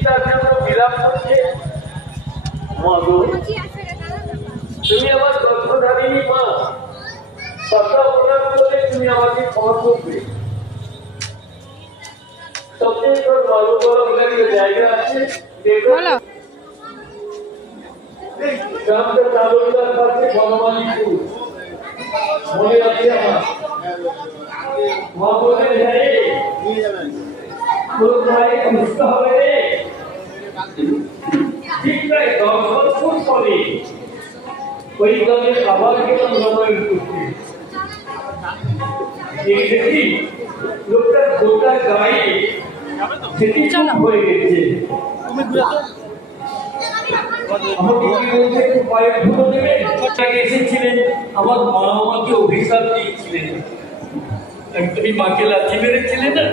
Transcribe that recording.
পিতার জন্য বিলাপ করছে। মাগো, তুমি আমার গর্ভধারিণী মা, কথা প্রদান করে তুমি আমাকে ক্ষমা করবে। সবচেয়ে তোর মাগো বলা বলে জায়গা আছে, দেখো গ্রামটা তালুকদার পাশে বনমালীপুর, মনে আছে আমার। মা বলে যায় তোর ভাই সুস্থ হবে রে। ঠিক প্রায় 10 বছর পরে ওই দলের আবার গেলাম নবায়ন করতে। দেখি লোকটার গোটা গায়ে সেটি হয়ে গেছে। এসেছিলেন আমার মা আমাকে অভিশাপ দিয়েছিলেন, তুমি মাকে লাথি মেরেছিলে না।